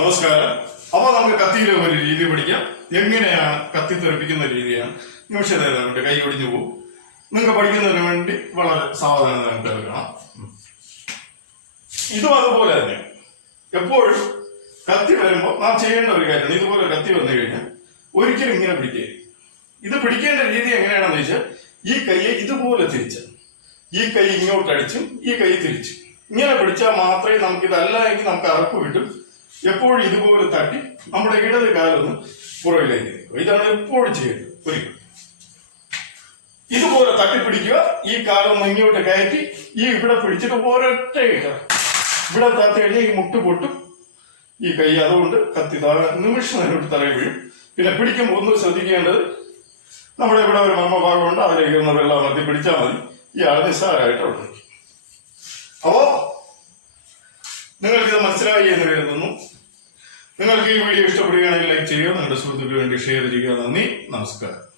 നമസ്കാരം. അപ്പൊ നമുക്ക് കത്തിയിലെ ഒരു രീതി പഠിക്കാം. എങ്ങനെയാണ് കത്തി തെറിപ്പിക്കുന്ന രീതിയാണ്. നിമിഷ നേരം കൊണ്ട് കൈ ഒടിഞ്ഞു പോകും നിങ്ങൾക്ക് പഠിക്കുന്നതിന് വേണ്ടി വളരെ സാവധാനം നിങ്ങൾക്ക് എടുക്കണം ഇതും അതുപോലെ തന്നെ. എപ്പോഴും കത്തി വരുമ്പോൾ നാം ചെയ്യേണ്ട ഒരു കാര്യമാണ്. ഇതുപോലെ കത്തി വന്നു കഴിഞ്ഞാൽ ഒരിക്കലും ഇങ്ങനെ പിടിക്കുക ഇത് പിടിക്കേണ്ട രീതി എങ്ങനെയാണെന്ന് വെച്ചാൽ ഈ കൈയെ ഇതുപോലെ തിരിച്ച്. ഈ കൈ ഇങ്ങോട്ട് അടിച്ചും ഈ കൈ തിരിച്ചും. ഇങ്ങനെ പിടിച്ചാൽ മാത്രമേ നമുക്ക് ഇതല്ല എങ്കിൽ നമുക്ക് അറപ്പ് കിട്ടും. എപ്പോഴും ഇതുപോലെ തട്ടി നമ്മുടെ ഇടത് കാലൊന്ന് പുറകിലേക്ക് ഇതാണ് എപ്പോഴും ചെയ്യുന്നത് ഒരിക്കലും. ഇതുപോലെ തട്ടിപ്പിടിക്കുക ഈ കാലം ഇങ്ങോട്ട് കയറ്റി ഈ ഇവിടെ പിടിച്ചിട്ട് ഒരൊറ്റ കയറ്റം ഇവിടെ താത്തി കഴിഞ്ഞാൽ ഈ മുട്ട് പൊട്ടും. ഈ കൈ അതുകൊണ്ട് കത്തി താഴെ നിമിഷം അതിനോട്ട് തല വീഴും. പിന്നെ പിടിക്കുമ്പോൾ ഒന്ന് ശ്രദ്ധിക്കേണ്ടത് നമ്മുടെ ഇവിടെ ഒരു മർമ്മഭാഗമുണ്ട് അതിലേക്ക് ഒന്ന് വെള്ളം മതി പിടിച്ചാൽ മതി. ഇയാൾ നിസ്സാരമായിട്ട് അവിടെ നിൽക്കും അപ്പോ നിങ്ങൾക്കിത് മനസ്സിലായി എന്ന് കരുതുന്നു. നിങ്ങൾക്ക് ഈ വീഡിയോ ഇഷ്ടപ്പെടുകയാണെങ്കിൽ ലൈക്ക് ചെയ്യുക നിങ്ങളുടെ സുഹൃത്തുക്കൾക്ക് വേണ്ടി ഷെയർ ചെയ്യുക. നന്ദി നമസ്കാരം.